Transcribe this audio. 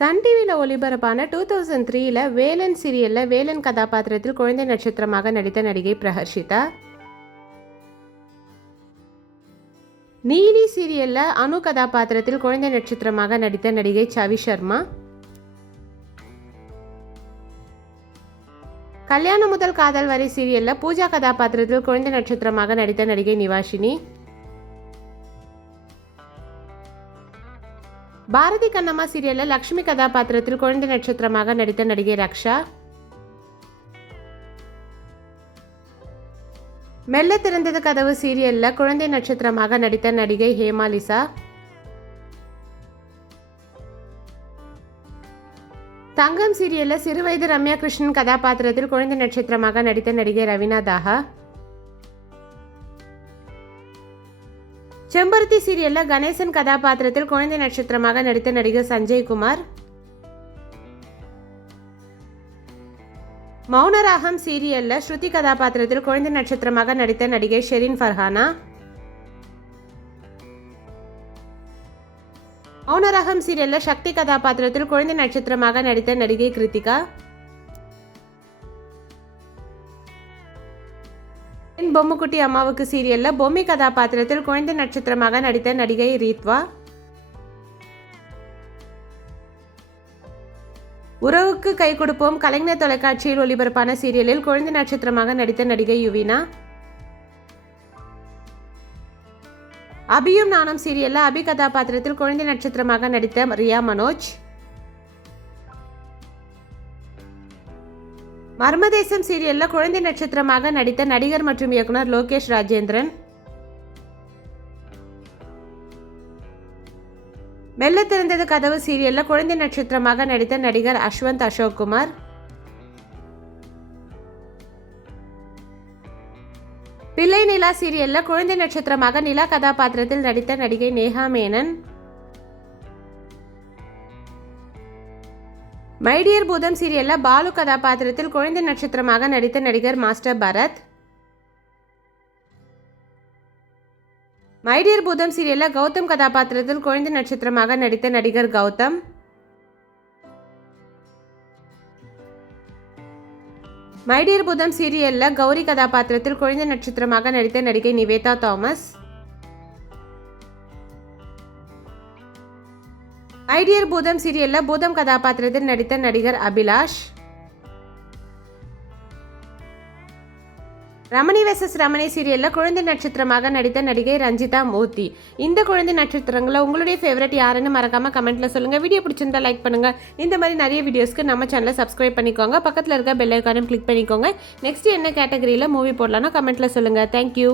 Sun டிவியில் ஒளிபரப்பான 2003 வேலன் சீரியலில் வேலன் கதாபாத்திரத்தில் குழந்தை நட்சத்திரமாக நடித்த நடிகை பிரஹர்ஷிதா. நீலி சீரியலில் அனு கதாபாத்திரத்தில் குழந்தை நட்சத்திரமாக நடித்த நடிகை சவி சர்மா. கல்யாணம் முதல் காதல் வரை சீரியலில் பூஜா கதாபாத்திரத்தில் குழந்தை நட்சத்திரமாக நடித்த நடிகை நிவாஷினி. பாரதி கண்ணம்மா சீரியலில் லக்ஷ்மி கதாபாத்திரத்தில் குழந்தை நட்சத்திரமாக நடித்த நடிகை ரக்ஷா. மெல்ல திறந்தது கதவு சீரியலில் குழந்தை நட்சத்திரமாக நடித்த நடிகை ஹேமாலிசா. தங்கம் சீரியலில் சிறுவயது ரம்யா கிருஷ்ணன் கதாபாத்திரத்தில் குழந்தை நட்சத்திரமாக நடித்த நடிகை ரவீனா தாஹா. செம்பருத்தி சீரியலில் கணேசன் கதாபாத்திரத்தில் குழந்தை நட்சத்திரமாக நடித்த நடிகர் சஞ்சய் குமார். மௌனராகம் சீரியலில் ஸ்ருதி கதாபாத்திரத்தில் குழந்தை நட்சத்திரமாக நடித்த நடிகை ஷெரின் ஃபர்ஹானா. மௌனராகம் சீரியலில் சக்தி கதாபாத்திரத்தில் குழந்தை நட்சத்திரமாக நடித்த நடிகை கிருத்திகா. பொம்முக்குட்டி அம்மாவுக்கு சீரியலில் பொம்மி கதாபாத்திரத்தில் குழந்தை நட்சத்திரமாக நடித்த நடிகை ரீத்வா. உறவுக்கு கை கொடுப்போம் கலைஞர் தொலைக்காட்சியில் ஒளிபரப்பான சீரியலில் குழந்தை நட்சத்திரமாக நடித்த நடிகை யுவினா. அபியும் நானும் சீரியலில் அபி கதாபாத்திரத்தில் குழந்தை நட்சத்திரமாக நடித்த ரியா மனோஜ். மர்மதேசம் சீரியலில் குழந்தை நட்சத்திரமாக நடித்த நடிகர் மற்றும் இயக்குனர் லோகேஷ் ராஜேந்திரன். மெல்ல திறந்தது கதவு சீரியலில் குழந்தை நட்சத்திரமாக நடித்த நடிகர் அஸ்வந்த் அசோக் குமார். பிள்ளை நிலா சீரியலில் குழந்தை நட்சத்திரமாக நிலா கதாபாத்திரத்தில் நடித்த நடிகை நேஹா மேனன். மைடியர் பூதம் சீரியலில் பாலு கதாபாத்திரத்தில் குழந்தை நட்சத்திரமாக நடித்த நடிகர் மாஸ்டர் பரத். மைடியர் பூதம் சீரியலில் கௌதம் கதாபாத்திரத்தில் குழந்தை நட்சத்திரமாக நடித்த நடிகர் கௌதம். மைடியர் பூதம் சீரியலில் கௌரி கதாபாத்திரத்தில் குழந்தை நட்சத்திரமாக நடித்த நடிகை நிவேதா தாமஸ். ஐடியர் பூதம் சீரியலில் பூதம் கதாபாத்திரத்தில் நடித்த நடிகர் அபிலாஷ். ரமணி வெர்சஸ் ரமணி சீரியலில் குழந்தை நட்சத்திரமாக நடித்த நடிகை ரஞ்சிதா மோத்தி. இந்த குழந்தை நட்சத்திரங்களில் உங்களுடைய ஃபேவரட் யாருன்னு மறக்காம கமெண்ட்ல சொல்லுங்க. வீடியோ பிடிச்சிருந்தா லைக் பண்ணுங்க. இந்த மாதிரி நிறைய வீடியோஸ்க்கு நம்ம சேனலை சப்ஸ்கிரைப் பண்ணிக்கோங்க. பக்கத்தில் இருக்க பெல் ஐகானையும் கிளிக் பண்ணிக்கோங்க. நெக்ஸ்ட் என்ன கேட்டகரியில் மூவி போடலாம்னு கமெண்ட்ல சொல்லுங்க. தேங்க்யூ.